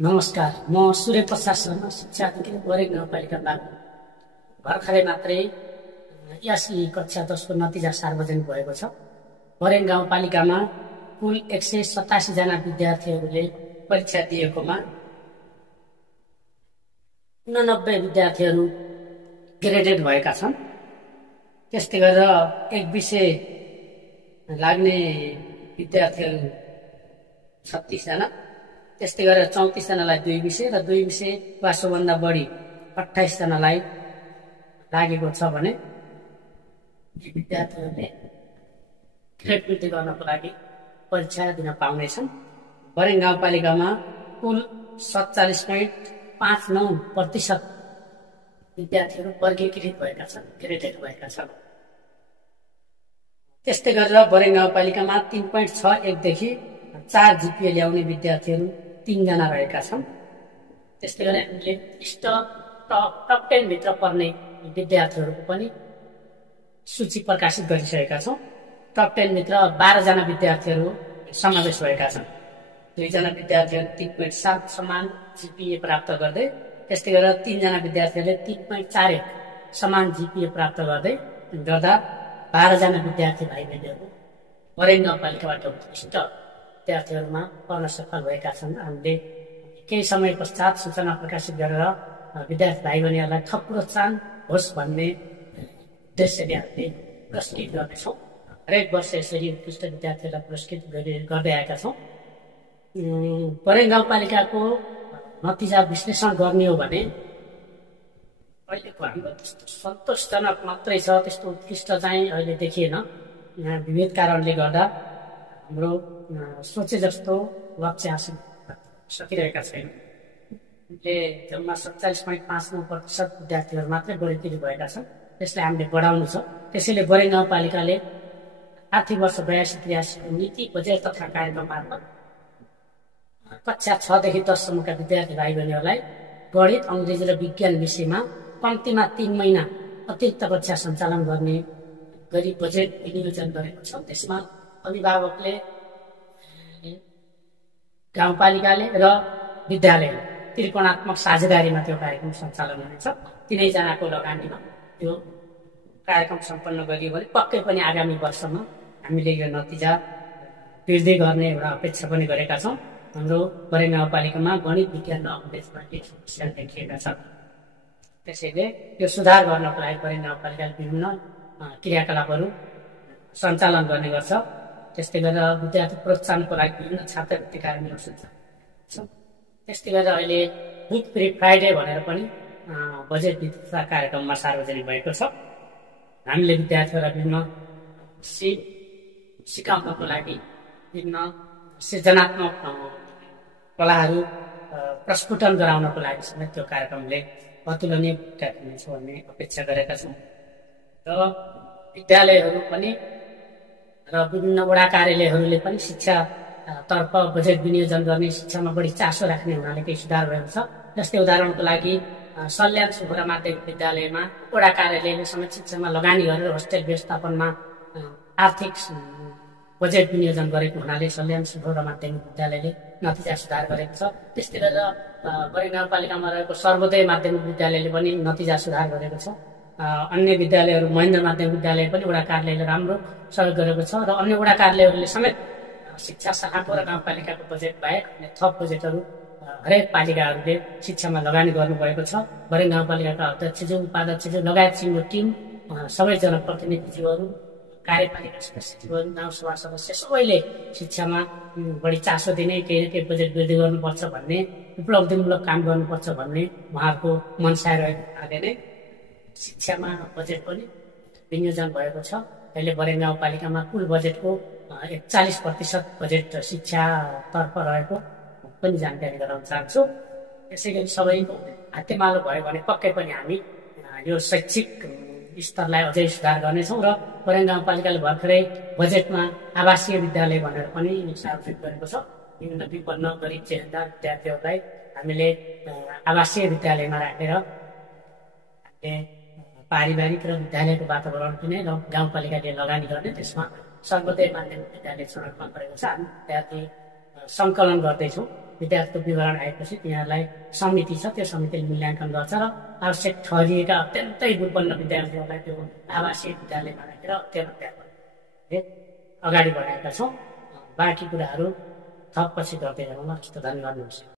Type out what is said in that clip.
नमस्कार, म सूर्य प्रसाद शर्मा, शिक्षा अधिकारी बरेङ गाउँपालिकाबाट भर्खरै मात्रै एसई कक्षा 10 को नतिजा सार्वजनिक भएको छ। बरेङ गाउँपालिकामा कुल 187 जना विद्यार्थीहरूले परीक्षा दिएकोमा 89 विद्यार्थीहरू ग्रेडेड भएका छन्। त्यस्तै गरेर एक विषय लाग्ने विद्यार्थीहरू 36 जना, त्यस्तै गरेर 34 जनालाई 2 विषय र 2 विषय वा सोभन्दा बढी 28 जनालाई लागेको छ भने विद्यार्थीहरूले ग्रेड वृद्धि गर्नको लागि परीक्षा दिन पाउनेछन्। बरेङ गाउँपालिकामा कुल 47.59% विद्यार्थीहरू वर्गीकृत भएका छन्, ग्रेडेड भएका छन्। त्यस्तै गरेर बरेङ गाउँपालिकामा 3.61 देखि 4 जिपिए ल्याउने विद्यार्थीहरू 3 जना रहेका छन्। त्यस्तै गरी हामीले टप 10 भित्र पर्ने विद्यार्थीहरूको पनि सूची प्रकाशित गरिसकेका छौँ। टप 10 भित्र 12 जना विद्यार्थीहरू समावेश भएका छन्। 2 जना विद्यार्थीहरू 3.7 समान जिपिए प्राप्त गर्दै, त्यस्तै गरेर 3 जना विद्यार्थीहरूले 3.41 समान जिपिए प्राप्त गर्दा 12 जना विद्यार्थी भाइ बहिनीहरू बरेङ गाउँपालिकाबाट उत्कृष्ट विद्यार्थीहरूमा पढ्न सफल भएका छन्। हामीले केही समय पश्चात सूचना प्रकाशित गरेर विद्यार्थी भाइ बहिनीहरूलाई थप प्रोत्साहन होस् भन्ने उद्देश्यले हामीले पुरस्कृत गर्नेछौँ। हरेक वर्ष यसरी उत्कृष्ट विद्यार्थीहरूलाई पुरस्कृत गर्दै आएका छौँ। बरेङ गाउँपालिकाको नतिजा विश्लेषण गर्ने हो भने अहिलेको हाम्रो त्यस्तो सन्तोषजनक मात्रै छ, त्यस्तो उत्कृष्ट चाहिँ अहिले देखिएन। विविध कारणले गर्दा हाम्रो सोचे जस्तो लक्ष्य हासिल सकिरहेका छैन। जम्मा 47.59% विद्यार्थीहरू मात्रै वर्गीकृत भएका छन्। त्यसलाई हामीले बढाउनु छ। त्यसैले बरेङ गाउँपालिकाले आर्थिक वर्ष 82-83 नीति, बजेट तथा कार्यक्रम मार्फत कक्षा 6 देखि 10 सम्मका विद्यार्थी भाइ बहिनीहरूलाई गणित, अङ्ग्रेजी र विज्ञान विषयमा कम्तीमा 3 महिना अतिरिक्त कक्षा सञ्चालन गर्ने गरी बजेट विनियोजन गरेको छ। त्यसमा अभिभावकले, गाउँपालिकाले र विद्यालयले त्रिकोणात्मक साझेदारीमा त्यो कार्यक्रम सञ्चालन हुनेछ। 3 जनाको लगानीमा त्यो कार्यक्रम सम्पन्न गरियो भने पक्कै पनि आगामी वर्षमा हामीले यो नतिजा वृद्धि गर्ने एउटा अपेक्षा पनि गरेका छौँ। हाम्रो बरेङ गाउँपालिकामा गणित, विज्ञान र अङ्ग्रेजीमा केही समस्या देखिएका छन्। त्यसैले यो सुधार गर्नको लागि बरेङ गाउँपालिकाले विभिन्न क्रियाकलापहरू सञ्चालन गर्ने गर्छ। त्यस्तै गरेर विद्यार्थी प्रोत्साहनको लागि विभिन्न छात्रवृत्ति कार्यक्रमहरू सञ्चालन छ। त्यस्तै गरेर अहिले बुक फ्री फ्राइडे भनेर पनि बजेट वितरण कार्यक्रममा सार्वजनिक भएको छ। हामीले विद्यार्थीहरूलाई विभिन्न सिकाउनको लागि विभिन्न सृजनात्मक कलाहरू प्रस्फुटन गराउनको लागि समेत त्यो कार्यक्रमले अतुलनीय भूमिका खेल्नेछ भन्ने अपेक्षा गरेका छौँ। र विद्यालयहरू पनि र विभिन्न वडा कार्यालयहरूले पनि शिक्षातर्फ बजेट विनियोजन गर्ने, शिक्षामा बढी चासो राख्ने हुनाले केही सुधार भएको छ। जस्तै उदाहरणको लागि सल्यान सुभोरा माध्यमिक विद्यालयमा वडा कार्यालयले समेत शिक्षामा लगानी गरेर होस्टेल व्यवस्थापनमा आर्थिक बजेट विनियोजन गरेको हुनाले सल्यान सुभोरा माध्यमिक विद्यालयले नतिजा सुधार गरेको छ। त्यस्तै गरेर बरेङ गाउँपालिकामा रहेको सर्वोदय माध्यमिक विद्यालयले पनि नतिजा सुधार गरेको छ। अन्य विद्यालयहरू महेन्द्र माध्यमिक विद्यालय पनि वडा कार्यालयले राम्रो सहयोग गरेको छ र अन्य वडा कार्यालयहरूले समेत शिक्षा शाखाको र गाउँपालिकाको बजेट बाहेक थप बजेटहरू हरेक पालिकाहरूले शिक्षामा लगानी गर्नुभएको छ। बरेङ गाउँपालिकाका अध्यक्षज्यू, उपाध्यक्षज्यू लगायत सिङ्गो टिम, सबै जनप्रतिनिधिज्यूहरू, कार्यपालिका सदस्यज्यूहरू, गाउँसभा सदस्य सबैले शिक्षामा बढी चासो दिने, केही बजेट वृद्धि गर्नुपर्छ भन्ने, उपलब्धिमूलक काम गर्नुपर्छ भन्ने उहाँहरूको मनसाय रहेको हुनाले नै शिक्षामा बजेट पनि विनियोजन भएको छ। अहिले बरेङ गाउँपालिकामा कुल बजेटको 41% बजेट शिक्षातर्फ रहेको पनि जानकारी गराउन चाहन्छु। यसैगरी सबैको हातेमालो भयो भने पक्कै पनि हामी यो शैक्षिक स्तरलाई अझै सुधार गर्नेछौँ। र बरेङ गाउँपालिकाले भर्खरै बजेटमा आवासीय विद्यालय भनेर पनि सार्वजनिक गरेको छ। विभिन्न विपन्न गरिब चेहनदार विद्यार्थीहरूलाई हामीले आवासीय विद्यालयमा राखेर पारिवारिक र विद्यालयको वातावरण पनि गाउँपालिकाले लगानी गर्ने, त्यसमा सर्वोदय माध्यमिक विद्यालय छनौटमा गरेको छ। हामी विद्यार्थी सङ्कलन गर्दैछौँ। विद्यार्थीको विवरण आएपछि तिनीहरूलाई समिति छ, त्यो समितिले मूल्याङ्कन गर्छ र आवश्यक ठहरिएका अत्यन्तै दुर्बल विद्यार्थीहरूलाई त्यो आवासीय विद्यालय बनाएर अध्ययन अगाडि बढाएका छौँ। बाँकी कुराहरू थप पछि गर्दै जाउँ। धन्यवाद।